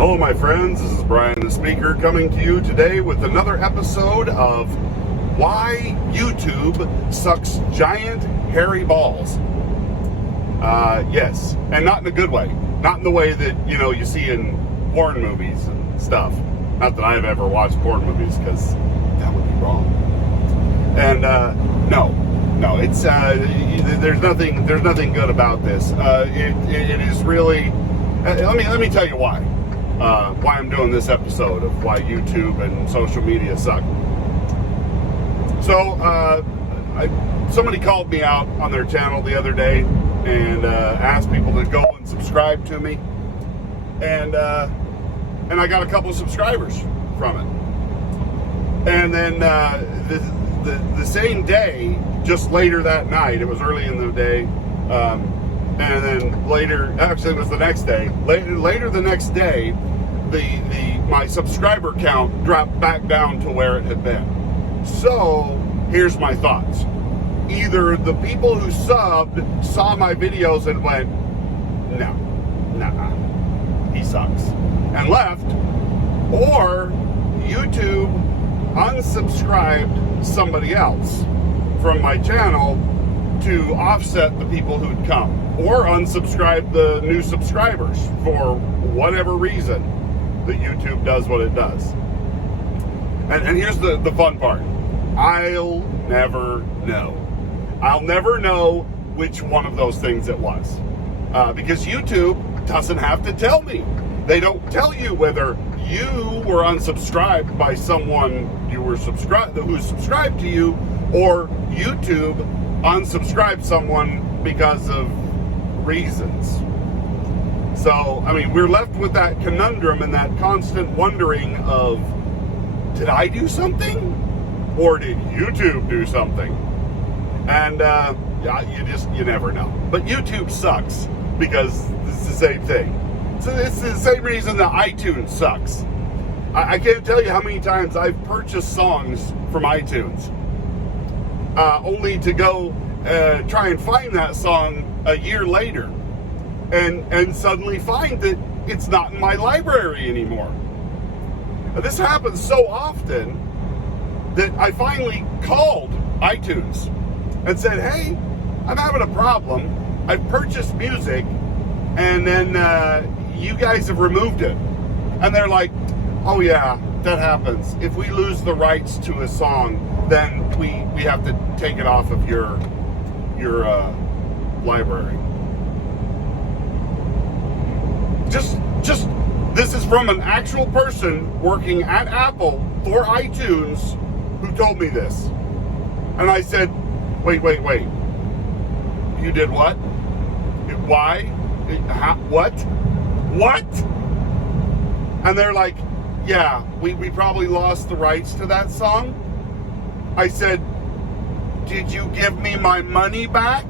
Hello my friends, this is Brian the Speaker coming to you today with another episode of Why YouTube Sucks Giant Hairy Balls. Yes, and not in a good way. Not in the way that, you see in porn movies and stuff. Not that I've ever watched porn movies, because that would be wrong. And, no, it's, there's nothing good about this. It is really, let me tell you why I'm doing this episode of why YouTube and social media suck. So, somebody called me out on their channel the other day and asked people to go and subscribe to me, and I got a couple of subscribers from it. And then the same day, just later that night, it was early in the day, and then later, actually it was the next day. Later the next day, my subscriber count dropped back down to where it had been. So here's my thoughts. Either the people who subbed saw my videos and went, no, nah, he sucks, and left, or YouTube unsubscribed somebody else from my channel to offset the people who'd come, or unsubscribe the new subscribers for whatever reason that YouTube does what it does. And here's the fun part. I'll never know. I'll never know which one of those things it was. Because YouTube doesn't have to tell me. They don't tell you whether you were unsubscribed by someone who's subscribed to you, or YouTube unsubscribed someone because of reasons. So, we're left with that conundrum and that constant wondering of, did I do something? Or did YouTube do something? And, you never know. But YouTube sucks, because it's the same thing. So it's the same reason that iTunes sucks. I can't tell you how many times I've purchased songs from iTunes, only to go try and find that song a year later, and suddenly find that it's not in my library anymore. Now, this happens so often that I finally called iTunes and said, hey, I'm having a problem. I've purchased music, and then you guys have removed it. And they're like, oh yeah, that happens. If we lose the rights to a song, then we have to take it off of your library. Just this is from an actual person working at Apple for iTunes who told me this. And I said, wait. You did what? Why? What? And they're like, yeah, we probably lost the rights to that song. I said, did you give me my money back?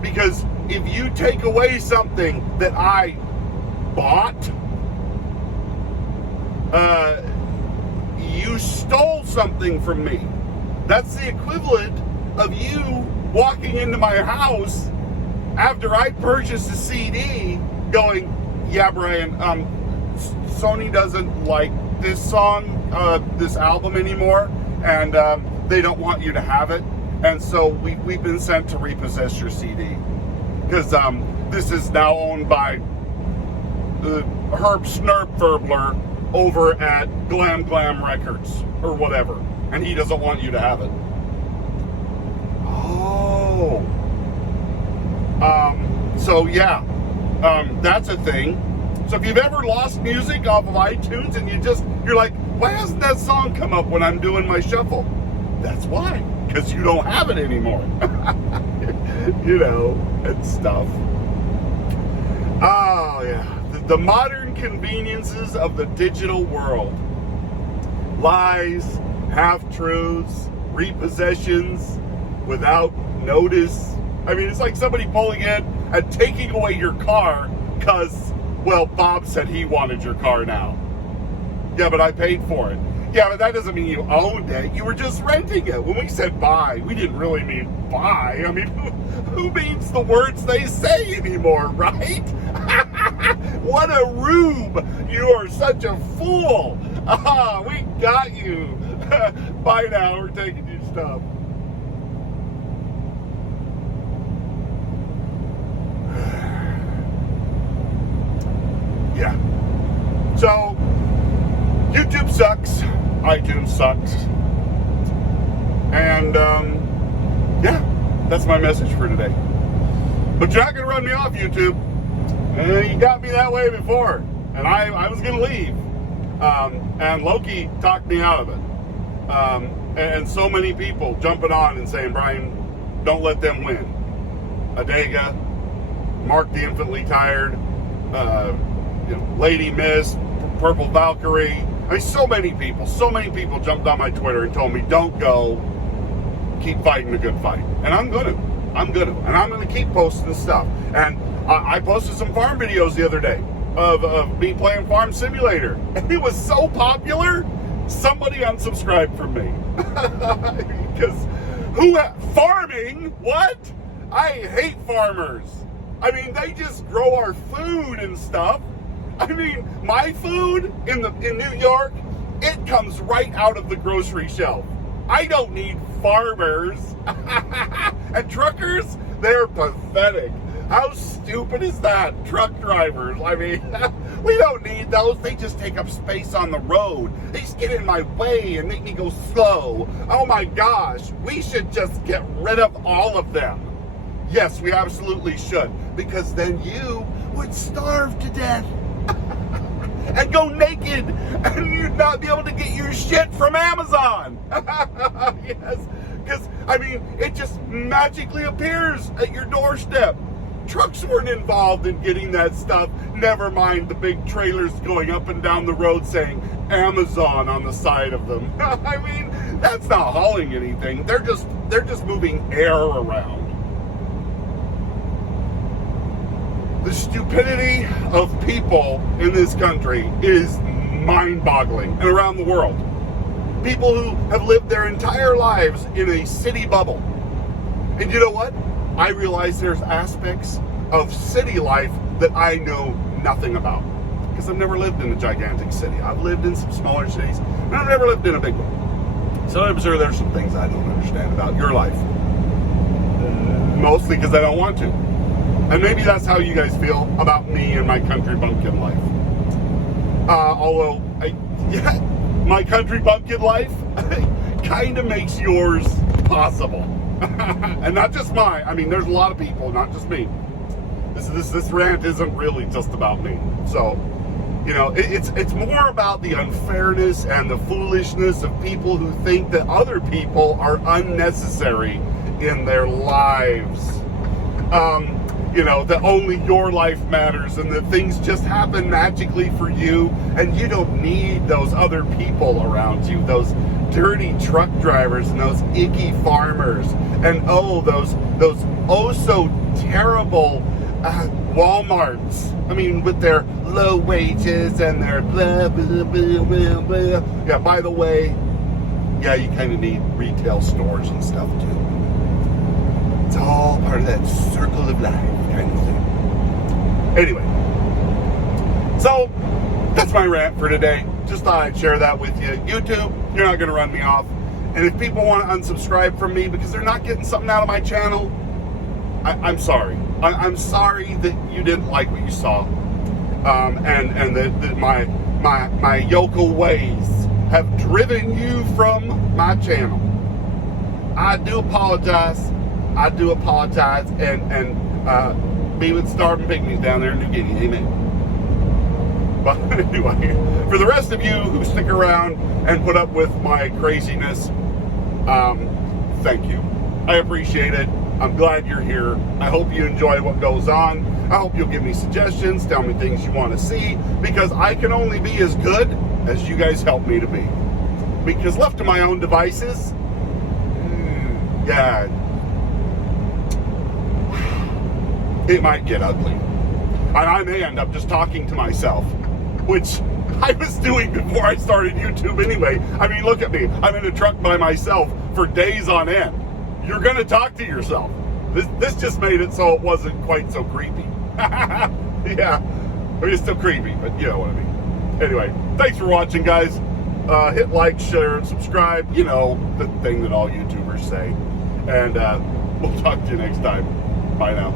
Because if you take away something that I bought, you stole something from me. That's the equivalent of you walking into my house after I purchased a CD going, yeah, Brian, Sony doesn't like this song, this album anymore, and they don't want you to have it, and so we've been sent to repossess your CD, because this is now owned by Herb Snurpferbler over at Glam Records, or whatever, and he doesn't want you to have it. Oh. So yeah, that's a thing. So if you've ever lost music off of iTunes and you're like, why hasn't that song come up when I'm doing my shuffle? That's why, because you don't have it anymore. And stuff. Oh yeah, the modern conveniences of the digital world. Lies, half-truths, repossessions without notice. It's like somebody pulling in and taking away your car because, well, Bob said he wanted your car now. Yeah, but I paid for it. Yeah, but that doesn't mean you owned it. You were just renting it. When we said buy, we didn't really mean buy. Who means the words they say anymore, right? What a rube! You are such a fool! We got you! Bye now, we're taking your stuff. Yeah. So, YouTube sucks, iTunes sucks, and yeah, that's my message for today. But you're not going to run me off, YouTube. You got me that way before, and I was going to leave, and Loki talked me out of it. And so many people jumping on and saying, Brian, don't let them win. Adega, Mark the Infinitely Tired, Lady Miss, Purple Valkyrie. I mean, so many people jumped on my Twitter and told me, don't go, keep fighting a good fight. And I'm gonna, and I'm gonna keep posting stuff. And I posted some farm videos the other day of me playing Farm Simulator. And it was so popular, somebody unsubscribed from me. Because farming? What? I hate farmers. I mean, they just grow our food and stuff. I mean, my food in New York, it comes right out of the grocery shelf. I don't need farmers. And truckers, they're pathetic. How stupid is that? Truck drivers, I mean, we don't need those. They just take up space on the road. They just get in my way and make me go slow. Oh my gosh, we should just get rid of all of them. Yes, we absolutely should, because then you would starve to death. And go naked, and you'd not be able to get your shit from Amazon. Yes, because, I mean, it just magically appears at your doorstep. Trucks weren't involved in getting that stuff. Never mind the big trailers going up and down the road saying Amazon on the side of them. I mean, that's not hauling anything. They're just moving air around. The stupidity of people in this country is mind-boggling, and around the world. People who have lived their entire lives in a city bubble. And you know what? I realize there's aspects of city life that I know nothing about, because I've never lived in a gigantic city. I've lived in some smaller cities, and I've never lived in a big one. So I'm sure there's some things I don't understand about your life. Mostly because I don't want to. And maybe that's how you guys feel about me and my country bumpkin life. Although, my country bumpkin life kind of makes yours possible. And not just mine. I mean, there's a lot of people, not just me. This rant isn't really just about me. So, it's more about the unfairness and the foolishness of people who think that other people are unnecessary in their lives. That only your life matters and that things just happen magically for you, and you don't need those other people around you, those dirty truck drivers and those icky farmers, and those oh so terrible Walmarts. I mean, with their low wages and their blah, blah, blah, blah, blah. Yeah, by the way, yeah, you kind of need retail stores and stuff too. It's all part of that circle of life kind of thing. Anyway, so that's my rant for today. Just thought I'd share that with you. YouTube, you're not going to run me off. And if people want to unsubscribe from me because they're not getting something out of my channel, I'm sorry. I'm sorry that you didn't like what you saw. And that my yokel ways have driven you from my channel. I do apologize. And be with starving pygmies down there in New Guinea. Amen. But anyway, for the rest of you who stick around and put up with my craziness, thank you. I appreciate it. I'm glad you're here. I hope you enjoy what goes on. I hope you'll give me suggestions, tell me things you want to see, because I can only be as good as you guys help me to be. Because left to my own devices, yeah, it might get ugly. And I may end up just talking to myself, which I was doing before I started YouTube anyway. I mean, look at me. I'm in a truck by myself for days on end. You're going to talk to yourself. This just made it so it wasn't quite so creepy. Yeah. I mean, it's still creepy, but you know what I mean. Anyway, thanks for watching, guys. Hit like, share, and subscribe. You know, the thing that all YouTubers say. And we'll talk to you next time. Bye now.